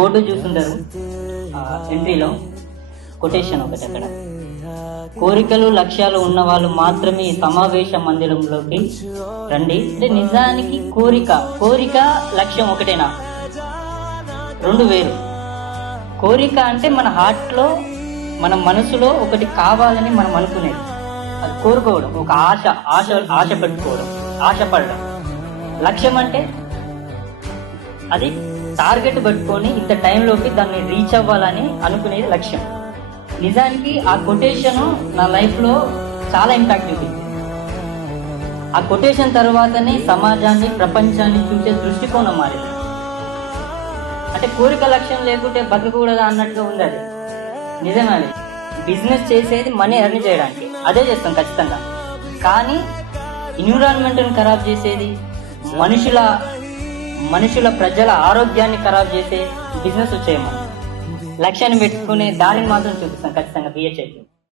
Court చూస్తుంటారు ఎంట్రీలో quotation ఒకటి అక్కడ, కోరికలు లక్ష్యాలు ఉన్న వాళ్ళు మాత్రమే ఈ సమావేశ మందిరంలోకి రండి. అంటే నిజానికి కోరిక లక్ష్యం ఒకటేనా? రెండు వేరు. కోరిక అంటే మన హార్ట్లో, మన మనసులో ఒకటి కావాలని మనం అనుకునేది, అది కోరుకోవడం, ఒక ఆశ పెట్టుకోవడం, ఆశపడడం. లక్ష్యం అంటే అది టార్గెట్ పెట్టుకొని ఇంత టైంలోకి దాన్ని రీచ్ అవ్వాలని అనుకునేది లక్ష్యం. నిజానికి ఆ కొటేషన్ నా లైఫ్లో చాలా ఇంపాక్ట్ చూపింది. ఆ కొటేషన్ తర్వాతనే సమాజాన్ని, ప్రపంచాన్ని చూసే దృష్టికోణం మారింది. అంటే కోరిక లక్ష్యం లేకుంటే బతకూడదా అన్నట్టుగా ఉంది అది. నిజమే. అది బిజినెస్ చేసేది మనీ ఎర్న్ చేయడానికి, అదే చేస్తాం ఖచ్చితంగా. కానీ ఎన్విరాన్మెంట్ని ఖరాబ్ చేసేది, మనుషుల ప్రజల ఆరోగ్యాన్ని ఖరాబ్ చేసే బిజినెస్ వచ్చేయమని లక్ష్యాన్ని పెట్టుకునే దారిని మాత్రం చూపిస్తాం ఖచ్చితంగా బిహెచ్ఐ.